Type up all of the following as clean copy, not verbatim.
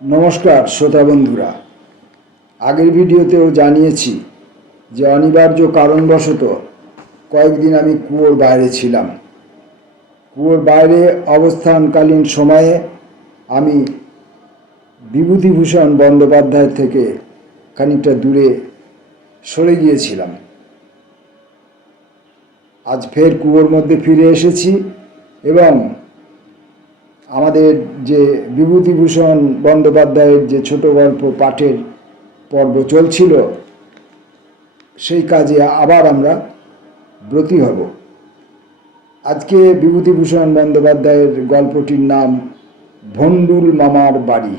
নমস্কার শ্রোতা বন্ধুরা, আগের ভিডিওতেও জানিয়েছি যে অনিবার্য কারণবশত কয়েকদিন আমি কুয়োর বাইরে ছিলাম। কুয়োর বাইরে অবস্থানকালীন সময়ে আমি বিভূতিভূষণ বন্দ্যোপাধ্যায় থেকে খানিকটা দূরে সরে গিয়েছিলাম। আজ ফের কুয়োর মধ্যে ফিরে এসেছি এবং আমাদের যে বিভূতিভূষণ বন্দ্যোপাধ্যায়ের যে ছোট গল্প পাঠের পর্ব চলছিল, সেই কাজে আবার আমরা ব্রতী হব। আজকে বিভূতিভূষণ বন্দ্যোপাধ্যায়ের গল্পটির নাম ভণ্ডুল মামার বাড়ি।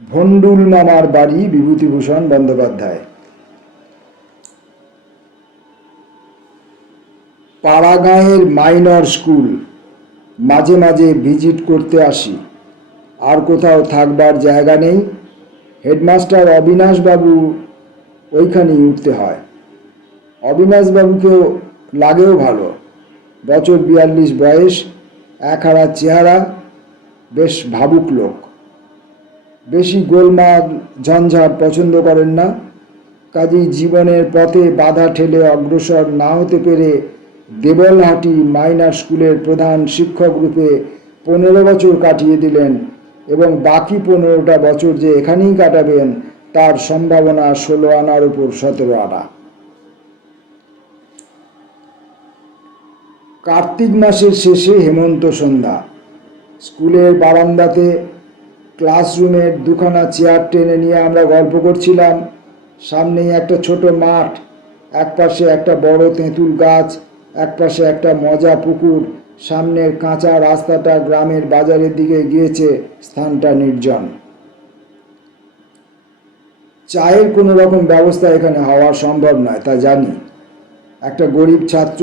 ভণ্ডুল মামার বাড়ি বিভূতিভূষণ বন্দ্যোপাধ্যায়। পাড়াগাঁয়ের মাইনর স্কুল মাঝে মাঝে ভিজিট করতে আসি। আর কোথাও থাকবার জায়গা নেই। হেডমাস্টার অবিনাশবাবু ওইখানেই উঠতে হয়। অবিনাশবাবুকেও লাগেও ভালো। বছর 42 বয়স, একহারা চেহারা, বেশ ভাবুক লোক। বেশি গোলমাল ঝঞ্ঝাট পছন্দ করেন না। কাজেই জীবনের পথে বাধা ঠেলে অগ্রসর না হতে পেরে দেবলহাটি মাইনর স্কুলের প্রধান শিক্ষক রূপে 15 বছর কাটিয়ে দিলেন এবং বাকি 15টা বছর যে এখানেই কাটাবেন তার সম্ভাবনা 16 আনার উপর 17 আনা। কার্তিক মাসের শেষে হেমন্ত সন্ধ্যা। স্কুলের বারান্দাতে ক্লাসরুমের দুখানা চেয়ার টেনে নিয়ে আমরা গল্প করছিলাম। সামনেই একটা ছোট মাঠ, একপাশে একটা বড় তেঁতুল গাছ, একপাশে একটা মজা পুকুর। সামনের কাঁচা রাস্তাটা গ্রামের বাজারের দিকে গিয়েছে। স্থানটা নির্জন। চায়ের কোনো রকম ব্যবস্থা এখানে হওয়া সম্ভব নয়, তা জানি। একটা গরিব ছাত্র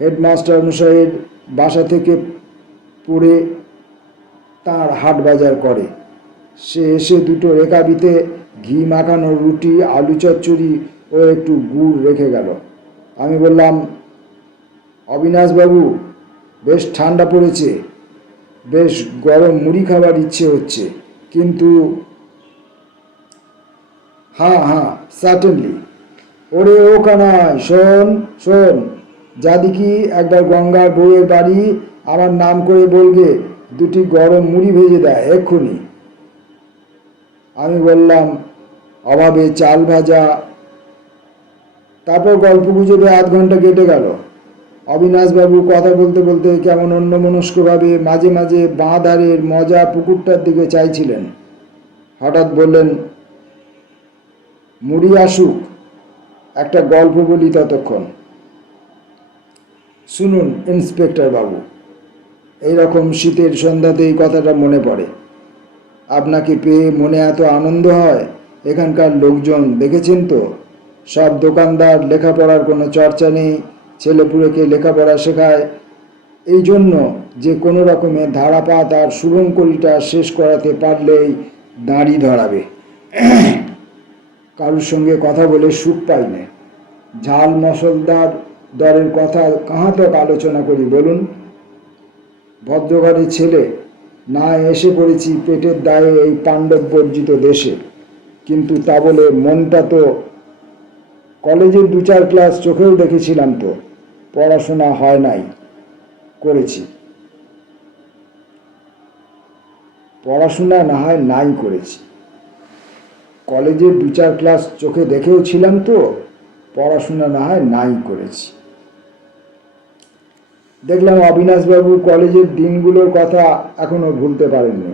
হেডমাস্টার মশাইয়ের বাসা থেকে পড়ে তাঁর হাট বাজার করে। সে এসে দুটো রেকাবিতে ঘি মাখানো রুটি, আলু চচ্চড়ি ও একটু গুড় রেখে গেল। আমি বললাম, অবিনাশবাবু, বেশ ঠান্ডা পড়েছে, বেশ গরম মুড়ি খাবার ইচ্ছে হচ্ছে, কিন্তু হ্যাঁ সার্টেনলি। ওরে ও কানাই, শোন শোন, যা দেখি একবার গঙ্গার বউয়ের বাড়ি, আমার নাম করে বলবে দুটি গরম মুড়ি ভেজে দেয় এক্ষুনি। আমি বললাম, অভাবে চাল ভাজা। তারপর গল্প গুজবে আধ ঘন্টা কেটে গেল। অবিনাশবাবু কথা বলতে বলতে কেমন অন্যমনস্কভাবে মাঝে মাঝে বাঁ ধারের মজা পুকুরটার দিকে চাইছিলেন। হঠাৎ বললেন, মুড়ি আসুক, একটা গল্প বলি ততক্ষণ। শুনুন ইন্সপেক্টর বাবু, এইরকম শীতের সন্ধ্যাতে এই কথাটা মনে পড়ে। আপনাকে পেয়ে মনে এত আনন্দ হয়। এখানকার লোকজন দেখেছেন তো, সব দোকানদার, লেখাপড়ার কোনো চর্চা নেই, ছেলেপুলেকে লেখাপড়া শেখায় এই জন্য যে কোনো রকমে ধারাপাত আর শুভঙ্করীটা শেষ করাতে পারলেই দাঁড়ি ধরাবে। কারুর সঙ্গে কথা বলে সুখ পাই না। ঝাল মশলদার দরের কথা কাহাতক আলোচনা করি বলুন। ভদ্রঘরের ছেলে, না এসে পড়েছি পেটের দায়ে এই পাণ্ডব বর্জিত দেশে, কিন্তু তা বলে মনটা তো, কলেজের 2-4 ক্লাস চোখেও দেখেছিলাম তো, পড়াশোনা হয় নাই, করেছি। পড়াশোনা না হয় নাই করেছি, কলেজের 2-4 ক্লাস চোখে দেখেও ছিলাম তো, পড়াশোনা না হয় নাই করেছি। দেখলাম অবিনাশবাবু কলেজের দিনগুলোর কথা এখনো ভুলতে পারেননি।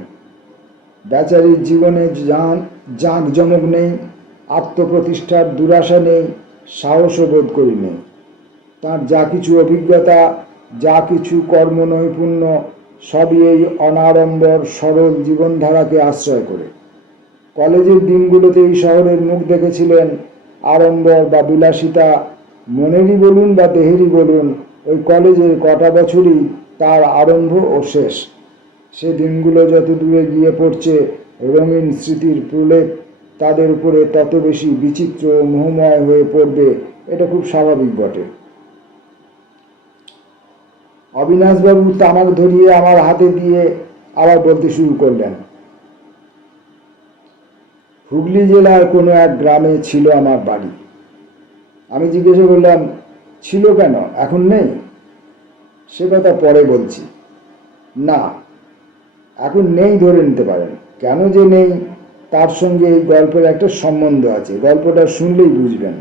বেচারির জীবনে জাঁকজমক নেই, আত্মপ্রতিষ্ঠার দুরাশা নেই, সাহসও বোধ করিনি। তার যা কিছু অভিজ্ঞতা, যা কিছু কর্মনৈপুণ্য, সবই এই অনাড়ম্বর সরল জীবনধারাকে আশ্রয় করে। কলেজের দিনগুলোতে এই শহরের মুখ দেখেছিলেন। আড়ম্বর বা বিলাসিতা মনেরই বলুন বা দেহেরই বলুন, ওই কলেজের কটা বছরই তার আরম্ভ ও শেষ। সে দিনগুলো যত দূরে গিয়ে পড়ছে, রঙিন স্মৃতির প্রলেপ তাদের উপরে তত বেশি বিচিত্র ও মোহময় হয়ে পড়বে। এটা খুব স্বাভাবিক বটে। অবিনাশবাবু তামাক ধরিয়ে আমার হাতে দিয়ে আবার বলতে শুরু করলেন, হুগলি জেলার কোনো এক গ্রামে ছিল আমার বাড়ি। আমি জিজ্ঞাসা করলাম, ছিল কেন, এখন নেই? সে কথা পরে বলছি। না, এখন নেই ধরে নিতে পারেন। কেন যে নেই তার সঙ্গে এই গল্পের একটা সম্বন্ধ আছে, গল্পটা শুনলেই বুঝবেন।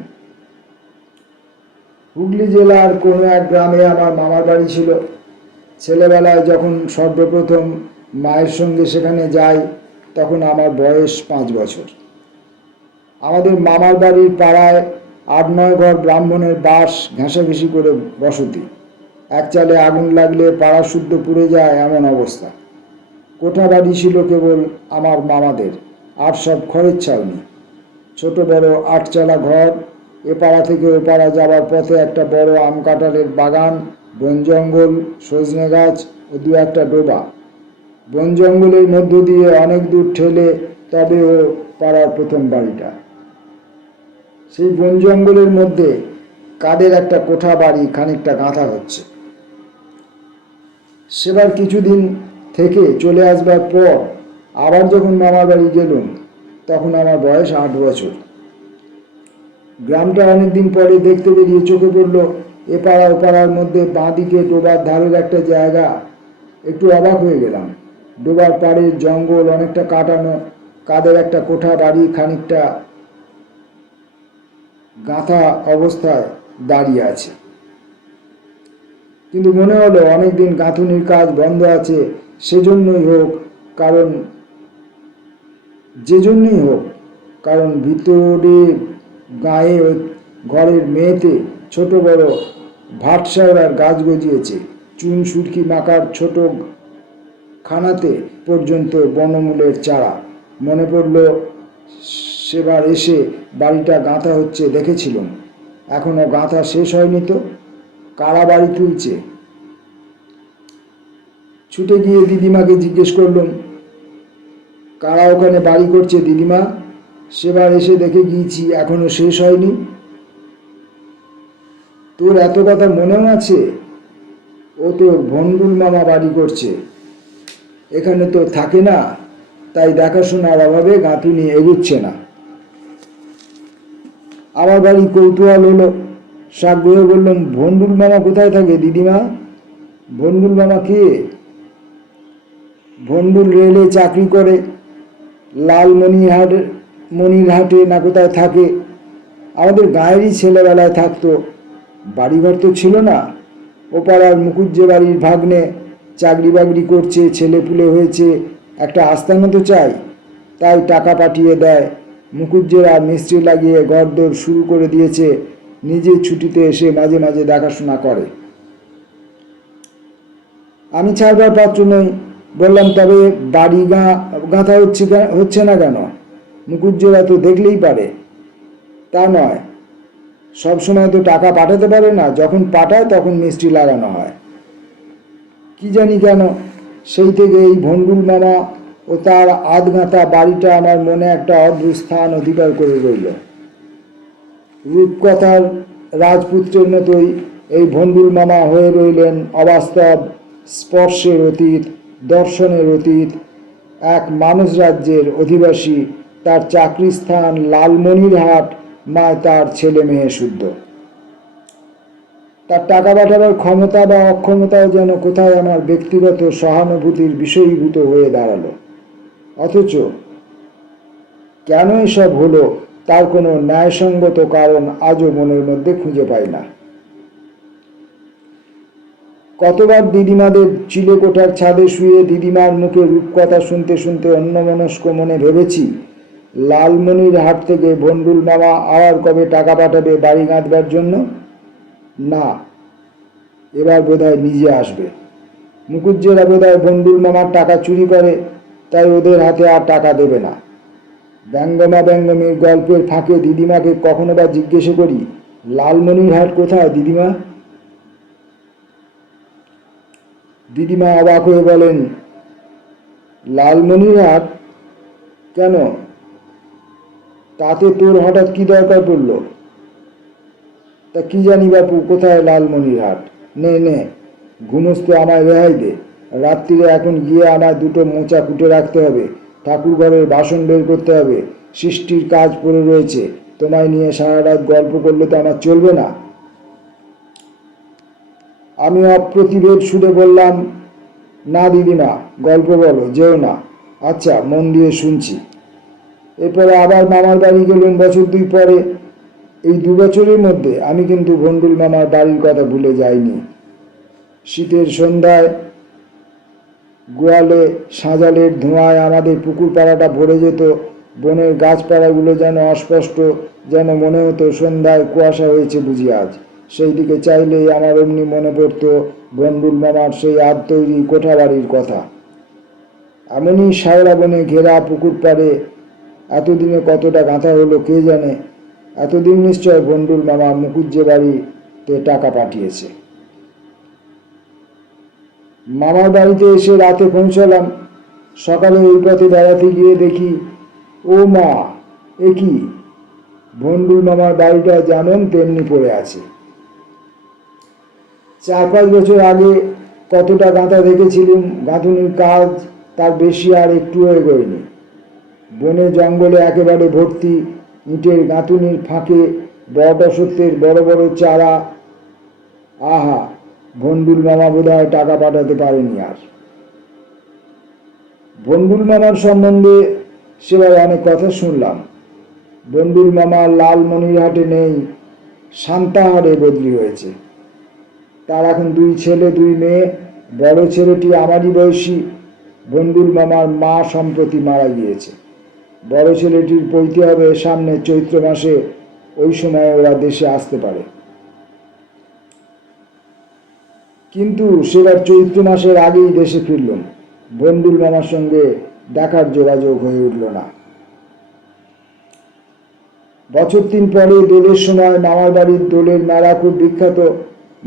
হুগলি জেলার কোনো এক গ্রামে আমার মামার বাড়ি ছিল। ছেলেবেলায় যখন সর্বপ্রথম মায়ের সঙ্গে সেখানে যাই তখন আমার বয়স 5 বছর। আমাদের মামার বাড়ির পাড়ায় 8-9 ঘর ব্রাহ্মণের বাস, ঘেঁষাঘেঁষি করে বসতি। এক চালে আগুন লাগলে পাড়া শুদ্ধ পুড়ে যায় এমন অবস্থা। কোঠা বাড়ি ছিল কেবল আমার মামাদের, আর সব খড়ের ছাউনি। ছোট বড় 8 চালা ঘর। এ পাড়া থেকে ও পাড়া যাবার পথে একটা বড় আম কাঁঠালের বাগান, বন জঙ্গল, সজনে গাছ ও 2-1টা ডোবা। বন জঙ্গলের মধ্য দিয়ে অনেক দূর ঠেলে তবে ও পাড়ার প্রথম বাড়িটা। সেই বন জঙ্গলের মধ্যে কাদের একটা কোঠা বাড়ি খানিকটা গাঁথা হচ্ছে। সেবার কিছুদিন থেকে চলে আসবার পর আবার যখন মামার বাড়ি গেলুম তখন আমার বয়স 8 বছর। গ্রামটা অনেকদিন পরে দেখতে বেরিয়ে চোখে পড়ল এ পাড়া ও পাড়ার মধ্যে বাঁদিকে ডোবার ধারের একটা জায়গা। একটু অবাক হয়ে গেলাম। ডোবার পাড়ের জঙ্গল অনেকটা কাটানো, কাদের একটা কোঠা বাড়ি খানিকটা গাঁথা অবস্থায় দাঁড়িয়ে আছে। কিন্তু মনে হলো অনেকদিন গাঁথুনির কাজ বন্ধ আছে। সেজন্যই হোক কারণ যে জন্যই হোক কারণ ভিতরে গায়ে ঘরের মেয়েতে ছোট বড় ভাটশাওড়ার গাছ গজিয়েছে। চুন সুরকি মাখার ছোট খানাতে পর্যন্ত বনমূলের চারা। মনে পড়ল সেবার এসে বাড়িটা গাঁথা হচ্ছে দেখেছিলাম। এখনো গাঁথা শেষ হয়নি তো? কারা বাড়ি তুলছে? ছুটে গিয়ে দিদিমাকে জিজ্ঞেস করলাম, কারা ওখানে বাড়ি করছে দিদিমা? সেবার এসে দেখে গিয়েছি এখনো শেষ হয়নি। তোর এত কথা মনেও আছে? ও তোর ভন্ডুল মামা বাড়ি করছে। এখানে তো থাকে না, তাই দেখাশোনার অভাবে গাঁথুনি এগুচ্ছে না। আমার বাড়ি কৌতূহল হলো। সাগ্রহে বললাম, ভন্ডুল মামা কোথায় থাকে দিদিমা? ভন্ডুল মামা কে? ভন্ডুল রেলে চাকরি করে, মনিরহাটে না কোথায় থাকে। আমাদের গায়েরই ছেলেবেলায় থাকতো। বাড়িঘর তো ছিল না। ও পাড়ার মুকুজ্জে বাড়ির ভাগ্নে চাকরি বাকরি করছে, ছেলেপুলে হয়েছে, একটা আস্তানা তো চাই, তাই টাকা পাঠিয়ে দেয়। মুকুজ্জেরা মিস্ত্রি লাগিয়ে ঘরদোর শুরু করে দিয়েছে। নিজে ছুটিতে এসে মাঝে মাঝে দেখাশোনা করে। আমি ছাড়বার পাত্র নই। বললাম, তবে বাড়ি গাঁথা হচ্ছে না কেন? মুকুজ্জেরা তো দেখলেই পারে। তা নয়, সব সময় তো টাকা পাঠাতে পারে না, যখন পাঠায় তখন মিস্ত্রি লাগানো হয়। কি জানি কেন সেই থেকে এই ভন্ডুল মামা ও তার আধগাঁথা বাড়িটা আমার মনে একটা অদ্ভুত স্থান অধিকার করে রইল। রূপকথার রাজপুত্রের মতোই এই ভন্ডুল মামা হয়ে রইলেন অবাস্তব, স্পর্শের অতীত, দর্শনের অতীত। এক মানুষ রাজ্যের অধিবাসী, তার চাকরি স্থান লালমনিরহাট, মায় তার ছেলে মেয়ে শুদ্ধ। তার টাকা পাঠাবার ক্ষমতা বা অক্ষমতাও যেন কোথায় আমার ব্যক্তিগত সহানুভূতির বিষয়ীভূত হয়ে দাঁড়ালো। অথচ কেন এসব হলো তার কোনো ন্যায়সঙ্গত কারণ আজও মনের মধ্যে খুঁজে পাই না। কতবার দিদিমাদের চিলেকোঠার ছাদে শুয়ে দিদিমার মুখে রূপকথা শুনতে শুনতে অন্যমনস্ক মনে ভেবেছি, লালমনিরহাট থেকে ভন্ডুল মামা আবার কবে টাকা পাঠাবে বাড়ি গাঁথবার জন্য। না, এবার বোধহয় নিজে আসবে। মুকুজ্জেরা বোধহয় ভন্ডুল মামার টাকা চুরি করে, তাই ওদের হাতে আর টাকা দেবে না। ব্যঙ্গমা ব্যঙ্গমের গল্পের ফাঁকে দিদিমাকে কখনো বা জিজ্ঞেস করি, লালমনিরহাট কোথায় দিদিমা? দিদিমা অবাক হয়ে বলেন, লালমনিরহাট কেন? তাতে তোর হঠাৎ কি দরকার পড়ল? তা কি জানি বাপু, কোথায় লালমনিরহাট? নে নে, ঘুমোস তো, আমায় রেহাই দে। রাত্রিরে এখন গিয়ে আমায় 2টো মোচা কুটে রাখতে হবে, ঠাকুর ঘরের বাসন বের করতে হবে, সৃষ্টির কাজ পড়ে রয়েছে। তোমায় নিয়ে সারা রাত গল্প করলে তো আমার চলবে না। আমি অপ্রতিভেদ সুরে বললাম, না দিদিমা, গল্প বলো, যেও না। আচ্ছা, মন দিয়ে শুনছি। এরপরে আবার মামার বাড়ি গেলুম বছর দুই পরে। এই 2 বছরের মধ্যে আমি কিন্তু ভন্ডুল মামার বাড়ির কথা ভুলে যাইনি। শীতের সন্ধ্যায় গোয়ালে সাজালের ধোঁয়ায় আমাদের পুকুর পাড়াটা ভরে যেত। বনের গাছপালাগুলো যেন অস্পষ্ট, যেন মনে হতো সন্ধ্যায় কুয়াশা হয়েছে বুঝি আজ। সেই দিকে চাইলেই আমার অমনি মনে পড়ত ভন্ডুল মামার সেই আধ তৈরি কোঠা বাড়ির কথা। এমনই শাওড়া বনে ঘেরা পুকুর পাড়ে এতদিনে কতটা গাঁথা হলো কে জানে। এতদিন নিশ্চয় ভন্ডুল মামা মুকুজ্জে বাড়িতে টাকা পাঠিয়েছে। মামার বাড়িতে এসে রাতে পৌঁছালাম। সকালে ওই পথে বেড়াতে গিয়ে দেখি, ও মা, এ কি! ভন্ডুল মামার বাড়িটা যেমন তেমনি পড়ে আছে। 4-5 বছর আগে কতটা গাঁথা দেখেছিলুম, গাঁথুনির কাজ তার বেশি আর একটুও এগোয়নি। বনে জঙ্গলে একেবারে ভর্তি। ইটের গাঁথুনির ফাঁকে বট অশ্বত্থের বড় বড় চারা। আহা, ভন্ডুল মামা বোধহয় টাকা পাঠাতে পারেনি আর। ভন্ডুল মামার সম্বন্ধে সেবার অনেক কথা শুনলাম। ভন্ডুল মামা লালমনিরহাটে নেই, সান্তাহারে বদলি হয়েছে। তার এখন 2 ছেলে 2 মেয়ে। বড় ছেলেটি আমারই বয়সী। ভন্ডুল মামার মা সম্প্রতি মারা গিয়েছে। বড় ছেলেটির পৈতে হবে সামনে চৈত্র মাসে। ওই সময় ওরা দেশে আসতে পারে। কিন্তু সেবার চৈত্র মাসের আগেই দেশে ফিরলুম। ভন্ডুল মামার সঙ্গে দেখার যোগাযোগ হয়ে উঠল না। বছর 3 পরে দোলের সময় মামার বাড়ির দোলের মেলা খুব বিখ্যাত।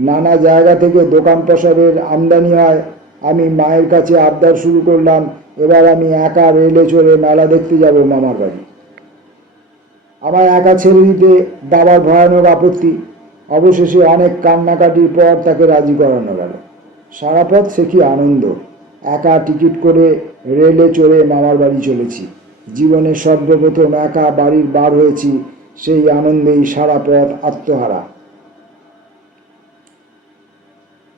নানা জায়গা থেকে দোকান পসরের আমদানি হয়। আমি মায়ের কাছে আবদার শুরু করলাম, এবার আমি একা রেলে চড়ে মেলা দেখতে যাব মামার বাড়ি। আমায় একা ছেড়ে দিতে বাবার ভয়ানক আপত্তি। অবশেষে অনেক কান্নাকাটির পর তাকে রাজি করানো গেল। সারা পথ সে কি আনন্দ! একা টিকিট করে রেলে চড়ে মামার বাড়ি চলেছি। জীবনে সর্বপ্রথম একা বাড়ির বার হয়েছি। সেই আনন্দেই সারা পথ আত্মহারা।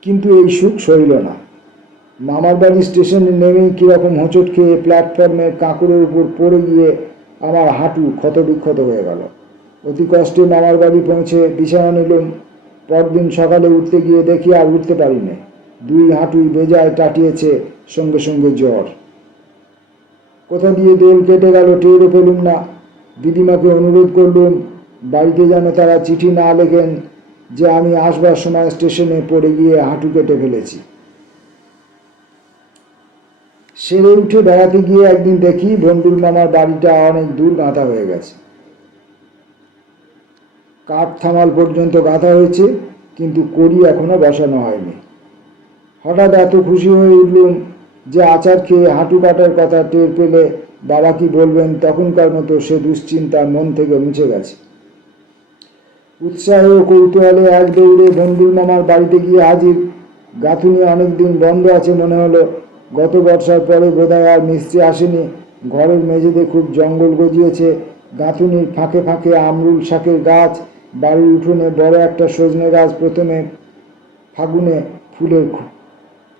কিন্তু এই সুখ সইল না। মামার বাড়ি স্টেশনে নেমেই কীরকম হোঁচট খেয়ে প্ল্যাটফর্মের কাঁকড়ের উপর পড়ে গিয়ে আমার হাঁটু ক্ষতবিক্ষত হয়ে গেল। অতি কষ্টে মামার বাড়ি পৌঁছে বিছানা নিলুম। পরদিন সকালে উঠতে গিয়ে দেখি আর উঠতে পারি না। 2 হাঁটুই বেজায় টাটিয়েছে, সঙ্গে সঙ্গে জ্বর। কোথা দিয়ে দোল কেটে গেল টেরও পেলুম না। দিদিমাকে অনুরোধ করলুম বাড়িতে যেন তারা চিঠি না লেখেন যে আমি আসবার সময় স্টেশনে পড়ে গিয়ে হাঁটু কেটে ফেলেছি। সেরে উঠে বেড়াতে গিয়ে একদিন দেখি ভন্ডুল মামার বাড়িটা অনেক দূর গাঁথা হয়ে গেছে। কাঠ থামাল পর্যন্ত গাঁথা হয়েছে, কিন্তু কড়ি এখনো বসানো হয়নি। হঠাৎ এত খুশি হয়ে উঠলুম যে আচার খেয়ে হাঁটু কাটার কথা টের পেলে বাবা কি বলবেন তখনকার মতো সে দুশ্চিন্তা মন থেকে মুছে গেছে। উৎসাহে ও কৌতূহলে এক দৌড়ে ভন্ডুল মামার বাড়িতে গিয়ে হাজির। গাঁথুনি অনেকদিন বন্ধ আছে মনে হলো। গত বর্ষার পরে বোধহয় আর মিস্ত্রি আসেনি। ঘরের মেঝেতে খুব জঙ্গল গজিয়েছে। গাঁথুনির ফাঁকে ফাঁকে আমরুল শাকের গাছ। বাড়ির উঠোনে বড় একটা সজনে গাছ প্রথমে ফাগুনে ফুলের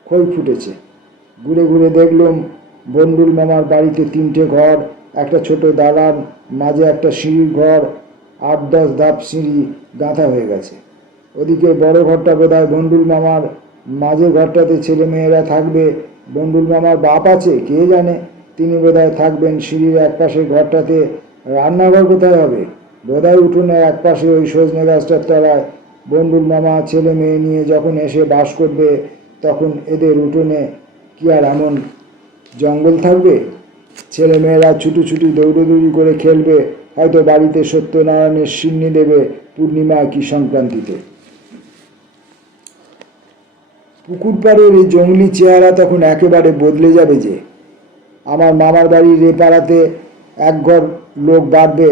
খই ফুটেছে। ঘুরে ঘুরে দেখলুম ভন্ডুল মামার বাড়িতে 3টে ঘর, একটা ছোট দালান, মাঝে একটা সিঁড়ির ঘর, 8-10 ধাপ সিঁড়ি গাঁথা হয়ে গেছে। ওদিকে বড় ঘরটা বোধহয় ভন্ডুল মামার। মাঝের ঘরটাতে ছেলে মেয়েরা থাকবে। ভন্ডুল মামার বাপ আছে কে জানে, তিনি বোধহয় থাকবেন সিঁড়ির একপাশের ঘরটাতে। রান্নাঘর কোথায় হবে? বোধহয় উঠোনের একপাশে ওই সজনে গাছটার তলায়। ভন্ডুল মামা ছেলে মেয়ে নিয়ে যখন এসে বাস করবে তখন এদের উঠোনে কি আর এমন জঙ্গল থাকবে? ছেলে মেয়েরা ছুটোছুটি দৌড়োদৌড়ি করে খেলবে, হয়তো বাড়িতে সত্যনারায়ণের সিন্নি দেবে পূর্ণিমা কি সংক্রান্তিতে। পুকুর পাড়ের এই জঙ্গলি চেহারা তখন একেবারে বদলে যাবে যে। আমার মামার বাড়ির এ পাড়াতে এক ঘর লোক বাড়বে।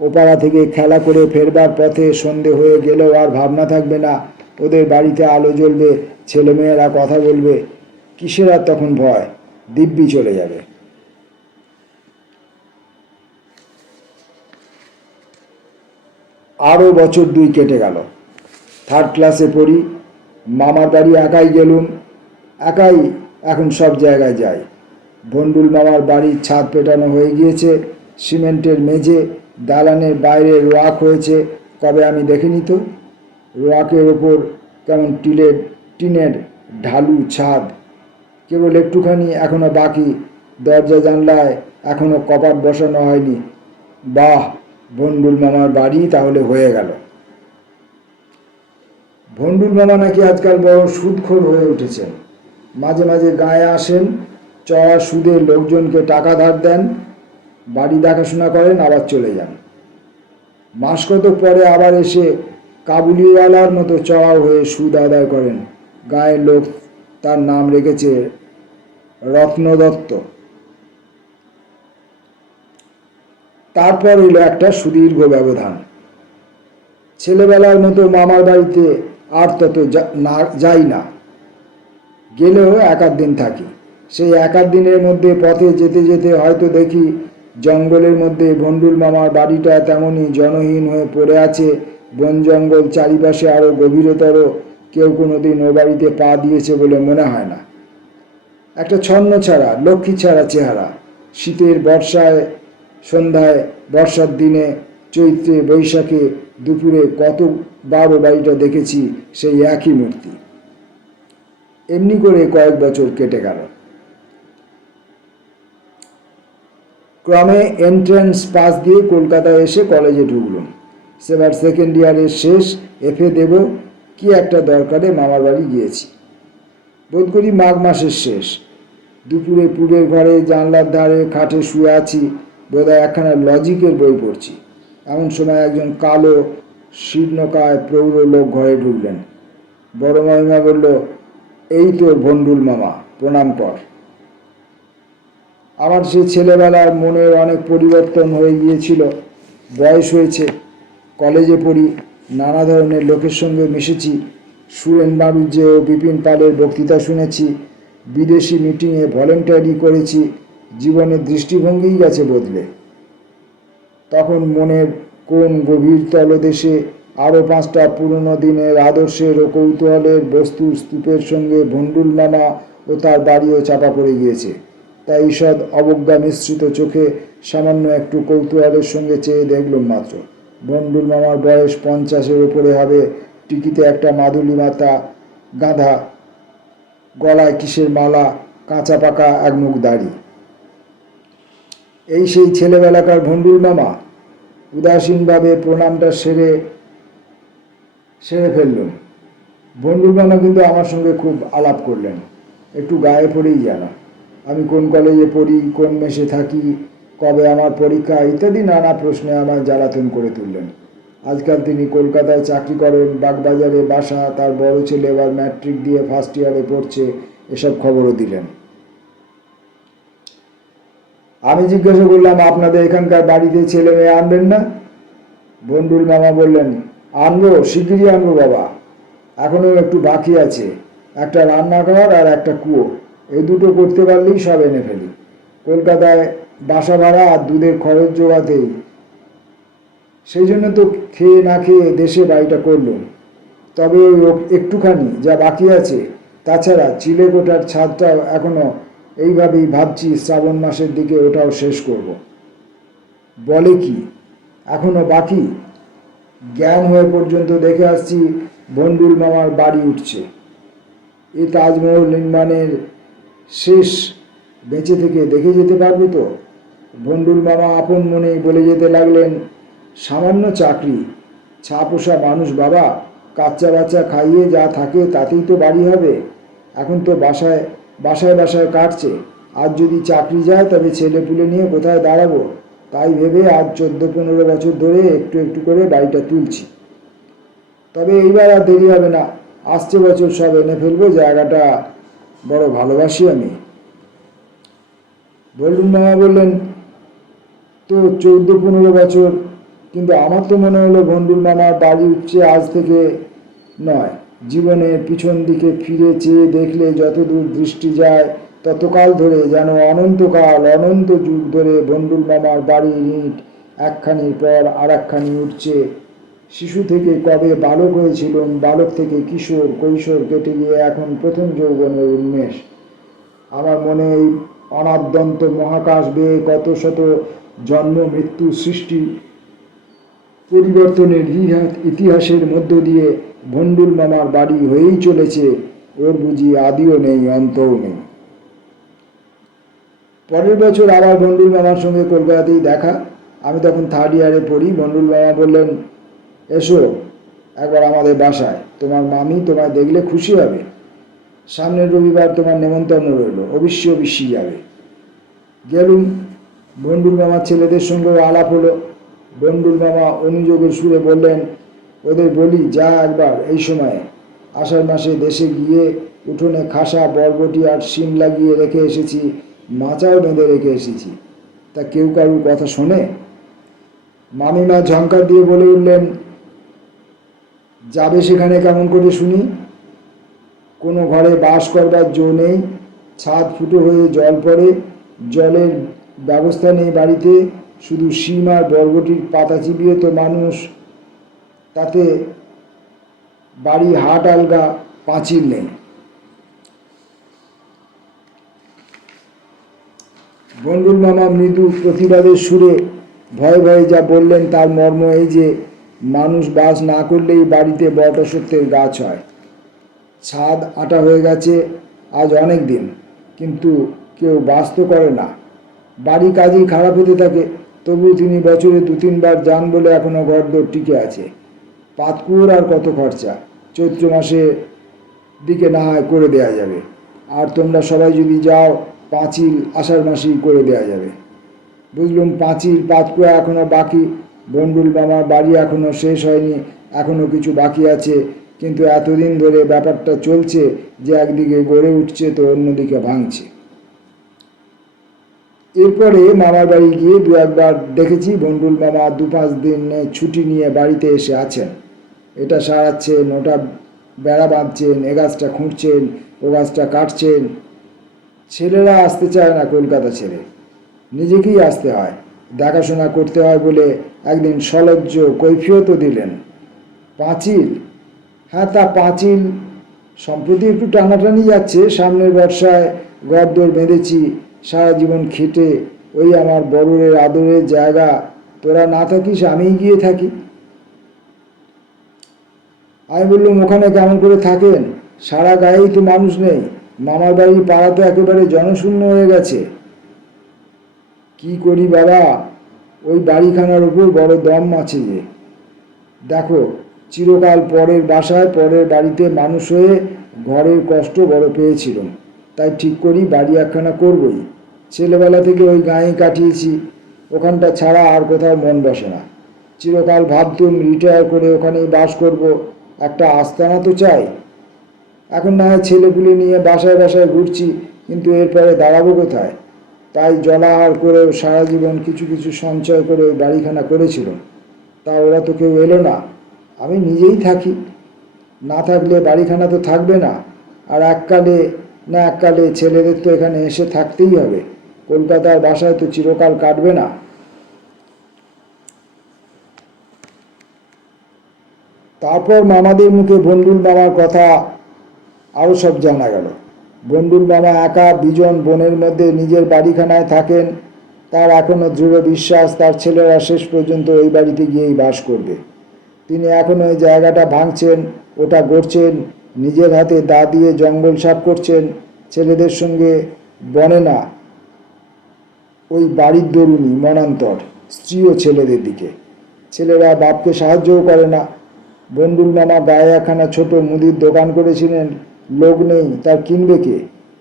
ও পাড়া থেকে খেলা করে ফেরবার পথে সন্ধে হয়ে গেলেও আর ভাবনা থাকবে না। ওদের বাড়িতে আলো জ্বলবে, ছেলেমেয়েরা কথা বলবে। কিসের আর তখন ভয়? দিব্যি চলে যাবে। আরও বছর 2 কেটে গেল। 3rd ক্লাসে পড়ি, মামার বাড়ি একাই গেলুম, একাই এখন সব জায়গায় যাই। ভন্ডুল মামার বাড়ির ছাদ পেটানো হয়ে গিয়েছে, সিমেন্টের মেঝে, দালানের বাইরে রোয়াক হয়েছে, কবে আমি দেখিনি তো। রোয়াকের ওপর কেমন টিনের ঢালু ছাদ, কেবল একটুখানি এখনো বাকি, দরজা জানলায় এখনো কপাট বসানো হয়নি। বাহ, ভন্ডুল মামার বাড়ি তাহলে হয়ে গেল। ভন্ডুল মামা নাকি আজকাল বড় সুদখোর হয়ে উঠেছেন। মাঝে মাঝে গায়ে আসেন, চড়া সুদে লোকজনকে টাকা ধার দেন, বাড়ি দেখাশোনা করেন, আবার চলে যান। মাস কত পরে আবার এসে কাবুলিওয়ালার মতো চড়াও হয়ে সুদ আদায় করেন। গায়ের লোক তার নাম রেখেছে রত্নদত্ত। তারপর এলো একটা সুদীর্ঘ ব্যবধান। ছেলেবেলার মতো মামার বাড়িতে আর তত যাই না, গেলেও 1-8 দিন থাকি। সেই 1-8 দিনের মধ্যে পথে যেতে যেতে হয়তো দেখি জঙ্গলের মধ্যে ভন্ডুল মামার বাড়িটা তেমনই জনহীন হয়ে পড়ে আছে, বন জঙ্গল চারিপাশে আরও গভীরতর। কেউ কোনোদিন ও বাড়িতে পা দিয়েছে বলে মনে হয় না। একটা ছন্ন ছাড়া, লক্ষ্মী ছাড়া চেহারা। শীতের বর্ষায় সন্ধ্যায়, বর্ষার দিনে, চৈত্রে বৈশাখে, দুপুরে কতবার ও বাড়িটা দেখেছি, সেই একই মূর্তি। এমনি করে কয়েক বছর কেটে গেল। ক্রমে এন্ট্রান্স পাস দিয়ে কলকাতায় এসে কলেজে ঢুকলুম। সেবার 2nd ইয়ারের শেষ, FA দেব, কি একটা দরকারে মামার বাড়ি গিয়েছি। বোধ করি মাঘ মাসের শেষ। দুপুরে পূবের ঘরে জানলার ধারে খাটে শুয়ে আছি, বোধহয় একখানা লজিকের বই পড়ছি। এমন সময় একজন কালো শীর্ণকায় প্রৌঢ় লোক ঘরে ঢুকলেন। বড় মামিমা বলল, এই তোর ভন্ডুল মামা, প্রণাম কর। আমার সে ছেলেবেলার মনের অনেক পরিবর্তন হয়ে গিয়েছিল। বয়স হয়েছে, কলেজে পড়ি, নানা ধরনের লোকের সঙ্গে মিশেছি, সুরেন বাণিজ্যে ও বিপিন পালের বক্তৃতা শুনেছি, বিদেশি মিটিংয়ে ভলেন্টারি করেছি। জীবনের দৃষ্টিভঙ্গিই গেছে বদলে। তখন মনের কোন গভীর তলদেশে আরও 5টা পুরনো দিনের আদর্শের ও কৌতূহলের বস্তুর স্তূপের সঙ্গে ভন্ডুল মামা ও তার বাড়িও চাপা পড়ে গিয়েছে। তাই ঈষৎ অবজ্ঞা মিশ্রিত চোখে সামান্য একটু কৌতূহলের সঙ্গে চেয়ে দেখলুম মাত্র। ভন্ডুল মামার বয়স 50-এর ওপরে হবে, টিকিতে একটা মাদুলি মাথা, গাঁধা, গলায় কিসের মালা, কাঁচা পাকা একমুখ দাড়ি। এই সেই ছেলেবেলাকার ভন্ডুল মামা। উদাসীনভাবে প্রণামটা সেরে ফেললুম। ভন্ডুল মামা কিন্তু আমার সঙ্গে খুব আলাপ করলেন, একটু গায়ে পড়েই জানা। আমি কোন কলেজে পড়ি, কোন মেসে থাকি, কবে আমার পরীক্ষা ইত্যাদি নানা প্রশ্নে আমায় জ্বালাতন করে তুললেন। আজকাল তিনি কলকাতায় চাকরি করেন, বাগবাজারে বাসা, তার বড় ছেলে এবার ম্যাট্রিক দিয়ে 1st ইয়ারে পড়ছে, এসব খবরও দিলেন। আমি জিজ্ঞাসা করলাম, আপনাদের এখানকার বাড়িতে ছেলে মেয়ে আনবেন না? ভন্ডুল মামা বললেন, আনবো, শিগগিরই আনবো বাবা। এখনও একটু বাকি আছে, একটা রান্নাঘর আর একটা কুয়ো, এই দুটো করতে পারলেই সব এনে ফেলি। কলকাতায় বাসা ভাড়া আর দুধের খরচ জোগাতেই, সেই জন্য তো খেয়ে না খেয়ে দেশে বাড়িটা করলুম। তবে ওই একটুখানি যা বাকি আছে, তাছাড়া চিলেকোঠার ছাদটাও এখনো এইভাবেই ভাবছি শ্রাবণ মাসের দিকে ওটাও শেষ করব। বলে কি, এখনো বাকি? জ্ঞান হয়ে পর্যন্ত দেখে আসছি ভন্ডুল মামার বাড়ি উঠছে। এই তাজমহল নির্মাণের শেষ বেঁচে থেকে দেখে যেতে পারবে তো? ভন্ডুল মামা আপন মনেই বলে যেতে লাগলেন, সামান্য চাকরি, ছাপোষা মানুষ বাবা, কাচ্চা বাচ্চা খাইয়ে যা থাকে তাতেই তো বাড়ি হবে। এখন তো বাসায় বাসায় কাটছে, আজ যদি চাকরি যায় তবে ছেলে পুলে নিয়ে কোথায় দাঁড়াবো, তাই ভেবে আজ 14-15 বছর ধরে একটু একটু করে বাড়িটা তুলছি। তবে এইবার আর দেরি হবে না, আসছে বছর সব এনে ফেলবো, জায়গাটা বড় ভালোবাসি আমি। ভন্ডুল মামা বললেন, তো 14-15 বছর, কিন্তু আমার তো মনে হলো ভন্ডুল মামার বাড়ি উঠছে আজ থেকে নয়। জীবনের পিছন দিকে ফিরে চেয়ে দেখলে যতদূর দৃষ্টি যায় ততকাল ধরে, যেন অনন্তকাল, অনন্ত যুগ ধরে ভন্ডুল মামার বাড়ির ইট একখানির পর আর একখানি উঠছে, শিশু থেকে কবে বালক হয়েছিলুম, বালক থেকে কিশোর, কৈশোর কেটে গিয়ে এখন প্রথম যৌবনের উন্মেষ। আমার মনে এই অনাদ্যন্ত মহাকাশ বেয়ে কত শত জন্ম, মৃত্যু, সৃষ্টি, পরিবর্তনের ইতিহাসের মধ্য দিয়ে ভণ্ডুল মামার বাড়ি হয়েই চলেছে। ওর বুঝি আদিও নেই, অন্তও নেই। পরের বছর আবার ভণ্ডুল মামার সঙ্গে কলকাতাতেই দেখা। আমি তখন 3rd ইয়ারে পড়ি। ভণ্ডুল মামা বললেন, এসো একবার আমাদের বাসায়, তোমার মামি তোমায় দেখলে খুশি হবে। সামনের রবিবার তোমার নেমন্তন্ন রইল, অবশ্যই যাবে। গেলুম। ভণ্ডুল মামার ছেলেদের সঙ্গেও আলাপ হলো। ভণ্ডুল মামা অনুযোগের সুরে বললেন, ওদের বলি যা একবার এই সময়ে, আষাঢ় মাসে দেশে গিয়ে উঠোনে খাসা বরবটি আর শিম লাগিয়ে রেখে এসেছি, মাচাও বেঁধে রেখে এসেছি। তা কেউ কারুর কথা শোনে? মামিমা ঝঙ্কার দিয়ে বলে উঠলেন, যাবে সেখানে কেমন করে শুনি? কোনো ঘরে বাস করবার জো নেই, ছাদ ফুটো হয়ে জল পড়ে, জলের ব্যবস্থা নেই বাড়িতে, শুধু শিম আর বরবটির পাতা চিবিয়ে তো মানুষ, তাতে বাড়ি হাট আলগা, পাঁচিল নেই। ভণ্ডুল মামা মৃদু প্রতিবাদের সুরে ভয়ে ভয়ে যা বললেন তার মর্ম এই যে, মানুষ বাস না করলেই বাড়িতে বটসত্যের গাছ হয়। ছাদ আটা হয়ে গেছে আজ অনেক দিন, কিন্তু কেউ বাস তো করে না। বাড়ি কাজেই খারাপ হতে থাকে, তবু তিনি বছরে 2-3 বার যান বলে এখনো ঘরদোর টিকে আছে। পাতকুয়োর আর কত খরচা, চৈত্র মাসে দিকে না হয় করে দেয়া যাবে। আর তোমরা সবাই যদি যাও, পাঁচিল আষাঢ় মাসেই করে দেয়া যাবে। বুঝলুম পাঁচিল পাতকুয়া এখনো বাকি। ভণ্ডুল মামার বাড়ি এখনো শেষ হয়নি, এখনো কিছু বাকি আছে। কিন্তু এতদিন ধরে ব্যাপারটা চলছে যে একদিকে গড়ে উঠছে তো অন্যদিকে ভাঙছে। এরপরে মামার বাড়ি গিয়ে 2-1 বার দেখেছি ভণ্ডুল মামা 2-5 দিন ছুটি নিয়ে বাড়িতে এসে আছেন। এটা সারাচ্ছেন, ওটা বেড়া বাঁধছেন, এ গাছটা খুঁড়ছেন, ও গাছটা কাটছেন। ছেলেরা আসতে চায় না কলকাতা ছেড়ে, নিজেকেই আসতে হয়, দেখাশোনা করতে হয় বলে একদিন সলজ্জ কৈফিয়তও দিলেন। পাঁচিল, হ্যাঁ তা পাঁচিল সম্প্রতি একটু টানাটানি যাচ্ছে। সামনের বর্ষায় ঘরদোর বেঁধেছি, সারা জীবন খেটে ওই আমার বড়রের আদরের জায়গা, তোরা না থাকিস আমিই গিয়ে থাকি। আমি বললাম, ওখানে কেমন করে থাকেন? সারা গায়েই তো মানুষ নেই, মামার বাড়ির পাড়া তো একেবারে জনশূন্য হয়ে গেছে। কি করি বাবা, ওই বাড়িখানার উপর বড় দম আছে যে। দেখো, চিরকাল পরের বাসায় পরের বাড়িতে মানুষ হয়ে ঘরের কষ্ট বড় পেয়েছিলাম, তাই ঠিক করি বাড়ি একখানা করবই। ছেলেবেলা থেকে ওই গাঁয়ে কাটিয়েছি, ওখানটা ছাড়া আর কোথাও মন বসে না। চিরকাল ভাবতুম রিটায়ার করে ওখানেই বাস করব, একটা আস্তানা তো চাই। এখন না হয় ছেলেপুলে নিয়ে বাসায় বাসায় ঘুরছি, কিন্তু এরপরে দাঁড়াবো কোথায়? তাই জলাহার করে সারা জীবন কিছু কিছু সঞ্চয় করে ওই বাড়িখানা করেছিল। তা ওরা তো কেউ এলো না, আমি নিজেই থাকি। না থাকলে বাড়িখানা তো থাকবে না। আর এককালে ছেলেদের তো এখানে এসে থাকতেই হবে, কলকাতার বাসায় তো চিরকাল কাটবে না। তারপর মামাদের মুখে ভণ্ডুল মামার কথা আরও সব জানা গেল। ভণ্ডুল মামা একা বিজন বনের মধ্যে নিজের বাড়িখানায় থাকেন। তার এখনও দৃঢ় বিশ্বাস তার ছেলেরা শেষ পর্যন্ত ওই বাড়িতে গিয়েই বাস করবে। তিনি এখনও ওই জায়গাটা ভাঙছেন, ওটা গড়ছেন, নিজের হাতে দা দিয়ে জঙ্গল সাফ করছেন। ছেলেদের সঙ্গে বনে না, ওই বাড়ির দরুনি মনান্তর, স্ত্রী ও ছেলেদের দিকে। ছেলেরা বাপকে সাহায্যও করে না। ভণ্ডুল মামা গায়ে একখানা ছোট মুদির দোকান করেছিলেন, লোক নেই, তার কিনবে কে?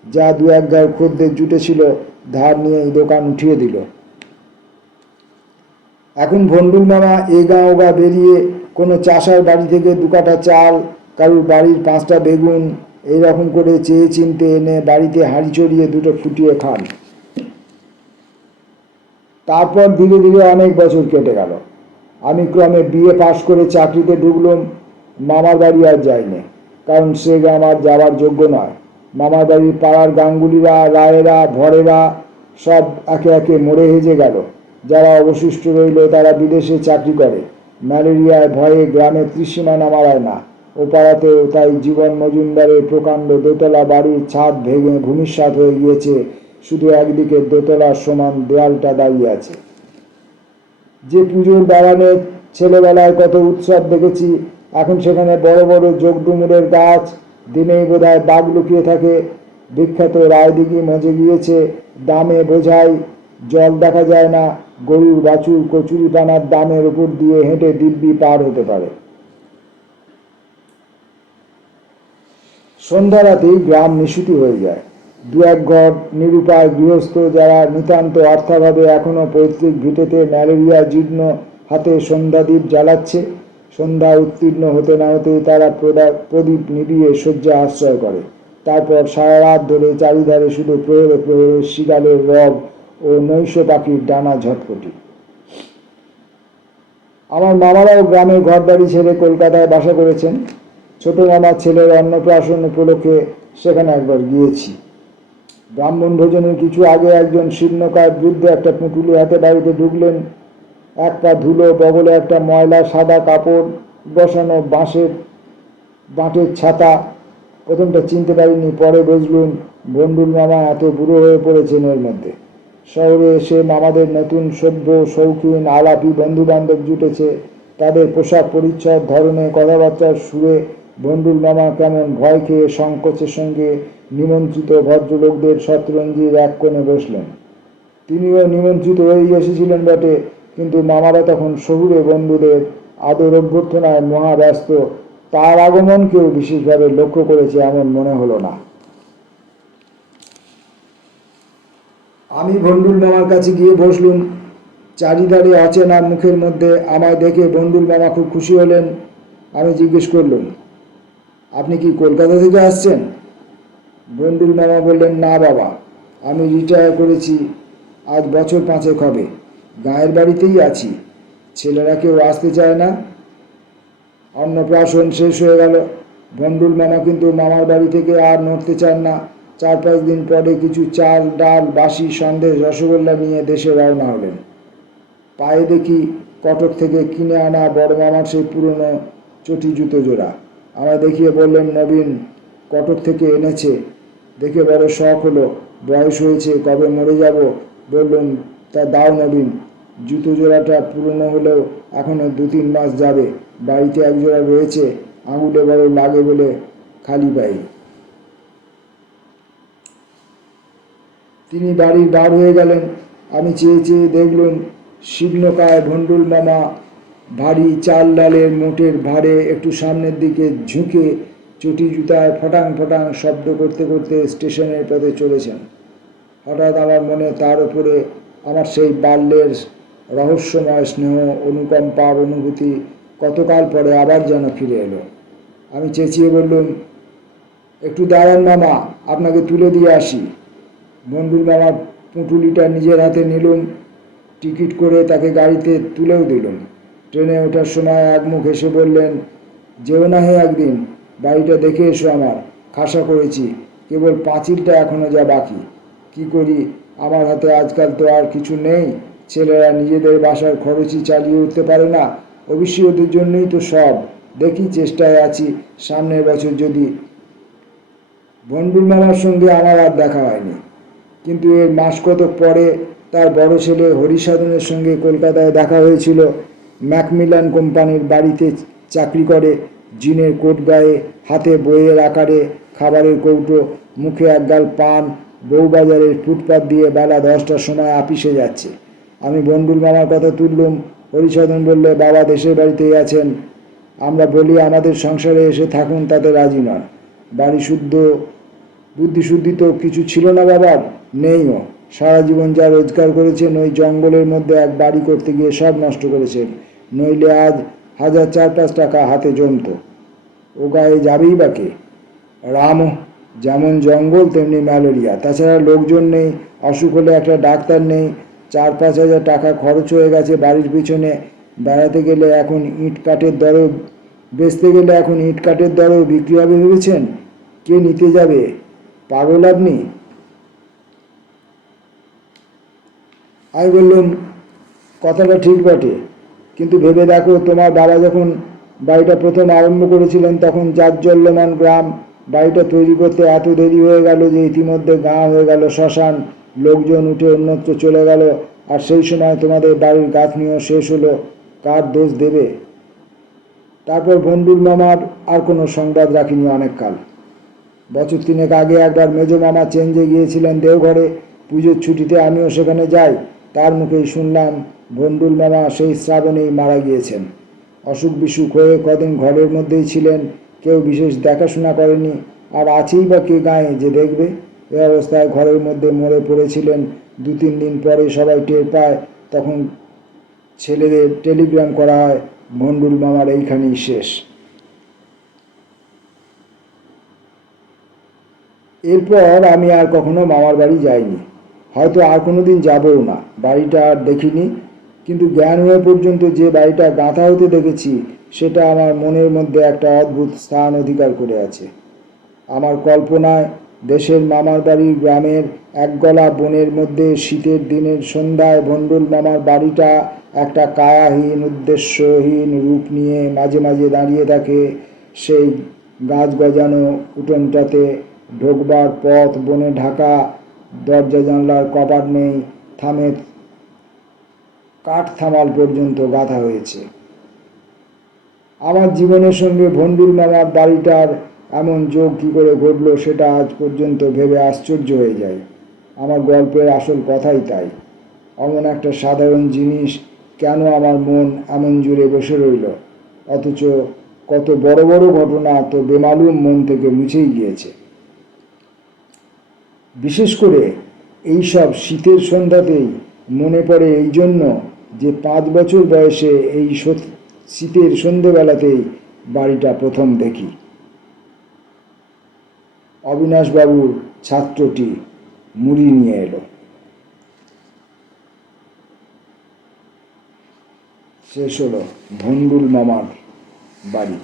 যা 2-1 গাঁও খদ্দের জুটেছিল ধার নিয়ে এই দোকান উঠিয়ে দিল। এখন ভণ্ডুল মামা এ গা ও গা বেরিয়ে কোনো চাষার বাড়ি থেকে 2 কাঠা চাল, কারুর বাড়ির 5টা বেগুন এইরকম করে চেয়ে চিনতে এনে বাড়িতে হাঁড়ি চড়িয়ে 2টো ফুটিয়ে খান। তারপর ধীরে ধীরে অনেক বছর কেটে গেল। আমি ক্রমে বিএ পাশ করে চাকরিতে ঢুকলাম। মামার বাড়ি আর যাইনি, কারণ সে গ্রাম আর যাওয়ার যোগ্য নয়। মামার বাড়ির পাড়ার গাঙ্গুলিরা, রায়েরা, ভরেরা সব একে একে মরে হেজে গেল। যারা অবশিষ্ট রইল তারা বিদেশে চাকরি করে, ম্যালেরিয়ায় ভয়ে গ্রামের ত্রিসীমানা মারায় না। ও পাড়াতেও তাই জীবন মজুমদারের প্রকাণ্ড দোতলা বাড়ির ছাদ ভেঙে ভূমিসাৎ হয়ে গিয়েছে, শুধু একদিকে দোতলার সমান দেয়ালটা দাঁড়িয়ে আছে। যে পুজোর দালানে ছেলেবেলায় কত উৎসব দেখেছি, এখন সেখানে বড় বড় যোগডুমুরের গাছ, দিনেই বোধহয় বাঘ লুকিয়ে থাকে। বিখ্যাত রায়দিঘি মজে গিয়েছে, দামে বোঝাই, জল দেখা যায় না, গরুর বাছুর কচুরিপানার দামের উপর দিয়ে হেঁটে দিব্যি পার হতে পারে। সন্ধ্যা রাতেই গ্রাম নিশুতি হয়ে যায়। দু এক ঘর নিরুপায় গৃহস্থ, যারা নিতান্ত অর্থাভাবে এখনো পৈতৃক ভিটেতে ম্যালেরিয়া জীর্ণ হাতে সন্ধ্যাদীপ জ্বালাচ্ছে। সন্ধ্যা উত্তীর্ণ হতে না হতেই তারা প্রদীপ নিভিয়ে শয্যা আশ্রয় করে। তারপর সারা রাত ধরে চারিধারে শুধু প্রহরে প্রহরে শিগালের রব ও নৈশ পাখির ডানা ঝটপটি। আমার মামারাও গ্রামে ঘরবাড়ি ছেড়ে কলকাতায় বাসা করেছেন। ছোট মামার ছেলের অন্নপ্রাশন উপলক্ষে সেখানে একবার গিয়েছি। ব্রাহ্মণ ভোজনের কিছু আগে একজন শীর্ণকায় বৃদ্ধ একটা পুঁটুলি হাতে বাড়িতে ঢুকলেন। এক পা ধুলো, বগলে একটা ময়লা সাদা কাপড় বসানো বাঁটের ছাতা। প্রথমটা চিনতে পারিনি, পরে বুঝলুম বন্ডুল মামা এত বুড়ো হয়ে পড়েছেন এর মধ্যে। শহরে এসে মামাদের নতুন সভ্য শৌখিন আলাপি বন্ধু বান্ধব জুটেছে। তাদের পোশাক পরিচ্ছদ, ধরনে, কথাবার্তার সুরে বন্ডুল মামা কেমন ভয় খেয়ে সংকোচের সঙ্গে নিমন্ত্রিত ভদ্রলোকদের শতরঞ্জির এক কোণে বসলেন। তিনিও নিমন্ত্রিত হয়েই এসেছিলেন বটে, কিন্তু মামারা তখন শহুরে বন্ধুদের আদর অভ্যর্থনায় মহাব্যস্ত। তার আগমন কেউ বিশেষভাবে লক্ষ্য করেছে এমন মনে হলো না। আমি বন্ডুল মামার কাছে গিয়ে বসলুম। চারিধারে অচেনা মুখের মধ্যে আমায় দেখে বন্ডুল মামা খুব খুশি হলেন। আমি জিজ্ঞেস করলুম, আপনি কি কলকাতা থেকে আসছেন? বন্ডুল মামা বললেন, না বাবা, আমি রিটায়ার করেছি, আজ বছর 5 হবে। গাঁয়ের বাড়িতেই আছি। ছেলেরা কেউ আসতে চায় না। অন্নপ্রাশন শেষ হয়ে গেল। বন্ডুল মামা কিন্তু মামার বাড়ি থেকে আর নড়তে চান না। 4-5 দিন পরে কিছু চাল ডাল বাসি সন্দেশ রসগোল্লা নিয়ে দেশে রওনা হলেন। পায়ে দেখি কটক থেকে কিনে আনা বড় মামার সেই পুরনো চটি জুতো জোড়া। আমায় দেখিয়ে বললেন, নবীন কটক থেকে এনেছে। দেখে বড় শখ হলো। বয়স হয়েছে, কবে মরে যাব। বললুম, তা দাও নবীন। জুতো জোড়াটা পুরনো হলেও এখনো 2-3 মাস যাবে। বাড়িতে একজোড়া রয়েছে, আঙুলে বড় লাগে বলে খালি পাই। তিনি বাড়ির বার হয়ে গেলেন। আমি চেয়ে চেয়ে দেখলুম শীর্ণকায় ভন্ডুল মামা ভারী চাল ডালের মোটের ভারে একটু সামনের দিকে ঝুঁকে চটি জুতায় ফটাং ফটাং শব্দ করতে করতে স্টেশনের পথে চলেছেন। হঠাৎ আমার মনে তার উপরে আমার সেই বাল্যের রহস্যময় স্নেহ, অনুকম্পার অনুভূতি কতকাল পরে আবার যেন ফিরে এলো। আমি চেঁচিয়ে বললুম, একটু দাঁড়ান মামা, আপনাকে তুলে দিয়ে আসি। বন্ডুল মামার পুঁটুলিটা নিজের হাতে নিলুম, টিকিট করে তাকে গাড়িতে তুলেও দিলুম। ট্রেনে ওঠার সময় একমুখ হেসে বললেন, যেও না হে একদিন, বাড়িটা দেখে এসো আমার, খাসা করেছি, কেবল পাঁচিলটা এখনো যা বাকি। কি করি, আমার হাতে আজকাল তো আর কিছু নেই। ছেলেরা নিজেদের বাসার খরচই চালিয়ে উঠতে পারে না, অবশ্যই ওদের জন্যই তো সব। দেখি, চেষ্টায় আছি, সামনের বছর যদি। বন্ডুল মামার সঙ্গে আমার আর দেখা হয়নি, কিন্তু এর মাস কতক পরে তার বড় ছেলে হরিসাধনের সঙ্গে কলকাতায় দেখা হয়েছিল। ম্যাকমিলান কোম্পানির বাড়িতে চাকরি করে। জিনের কোট গায়ে, হাতে বইয়ের আকারে খাবারের কৌটো, মুখে একগাল পান, বউবাজারের ফুটপাত দিয়ে বেলা 10টার সময় আপিসে যাচ্ছে। আমি বন্ডুল মামার কথা তুললুম। হরিসাধন বললে, বাবা দেশের বাড়িতেই আছেন। আমরা বলি আমাদের সংসারে এসে থাকুন, তাতে রাজি নন। বাড়ি শুদ্ধ বুদ্ধিশুদ্ধি তো কিছু ছিল না বাবার, নেইও। সারা জীবন যা রোজগার করেছেন ওই জঙ্গলের মধ্যে এক বাড়ি করতে গিয়ে সব নষ্ট করেছেন, নইলে আজ 1000-4-5 টাকা হাতে জমতো। ও গায়ে যাবেই বা কে? রাম, যেমন জঙ্গল তেমনি ম্যালেরিয়া, তাছাড়া লোকজন নেই, অসুখ হলে একটা ডাক্তার নেই। 4-5 হাজার টাকা খরচ হয়ে গেছে বাড়ির পিছনে। বেড়াতে গেলে এখন ইট কাঠের দরও বেচতে গেলে এখন ইট কাঠের দরও বিক্রি হবে ভেবেছেন? কে নিতে যাবে? পাগল আপনি? আমি বললুম, কথাটা ঠিক বটে, কিন্তু ভেবে দেখো, তোমার বাবা যখন বাড়িটা প্রথম আরম্ভ করেছিলেন তখন জাজ্জল্যমান গ্রাম। বাড়িটা তৈরি করতে এত দেরি হয়ে গেল যে ইতিমধ্যে গাঁ হয়ে গেল শ্মশান, লোকজন উঠে অন্যত্র চলে গেল, আর সেই সময় তোমাদের বাড়ির গাঁথনিও শেষ হলো। কার দোষ দেবে? তারপর ভন্ডুল মামার আর কোনো সংবাদ রাখিনি অনেক কাল। বছর তিনেক আগে একবার মেজ মামা চেঞ্জে গিয়েছিলেন দেওঘরে, পুজোর ছুটিতে আমিও সেখানে যাই। তার মুখেই শুনলাম ভন্ডুল মামা সেই শ্রাবণেই মারা গিয়েছেন। অসুখ বিসুখ হয়ে কদিন ঘরের মধ্যেই ছিলেন, কেউ বিশেষ দেখাশোনা করেনি, আর আছেই বা কে গায়ে যে দেখবে। এ অবস্থায় ঘরের মধ্যে মরে পড়েছিলেন। 2-3 দিন পরে সবাই টের পায়, তখন ছেলেদের টেলিগ্রাম করা হয় ভন্ডুল মামার এইখানেই শেষ। এরপর আমি আর কখনো মামার বাড়ি যাইনি, হয়তো আর কোনো দিন যাবও না। বাড়িটা আর দেখিনি, কিন্তু জ্ঞান হয়ে পর্যন্ত যে বাড়িটা গাঁথা হতে দেখেছি সেটা আমার মনের মধ্যে একটা অদ্ভুত স্থান অধিকার করে আছে। আমার কল্পনায় দেশের মামার বাড়ির গ্রামের একগলা বনের মধ্যে শীতের দিনের সন্ধ্যায় ভন্ডুল মামার বাড়িটা একটা কায়াহীন উদ্দেশ্যহীন রূপ নিয়ে মাঝে মাঝে দাঁড়িয়ে থাকে। সেই গাছ গজানো উঠোনটাতে ঢোকবার পথ বনে ঢাকা, দরজা জানলার কপাট নেই, থামে কাঠ থামাল পর্যন্ত গাঁথা হয়েছে। আমার জীবনের সঙ্গে ভন্ডুল মামার বাড়িটার এমন যোগ কী করে ঘটল সেটা আজ পর্যন্ত ভেবে আশ্চর্য হয়ে যায়। আমার গল্পের আসল কথাই তাই। অমন একটা সাধারণ জিনিস কেন আমার মন এমন জুড়ে বসে রইল, অথচ কত বড় বড় ঘটনা তো বেমালুম মন থেকে মুছেই গিয়েছে। বিশেষ করে এই সব শীতের সন্ধ্যাতেই মনে পড়ে এই জন্য যে 5 বছর বয়সে এই শীতের সন্ধেবেলাতেই বাড়িটা প্রথম দেখি। অবিনাশবাবুর ছাত্রটি মুড়ি নিয়ে এলো। শেষ হলো ভন্ডুল মামার বাড়ি।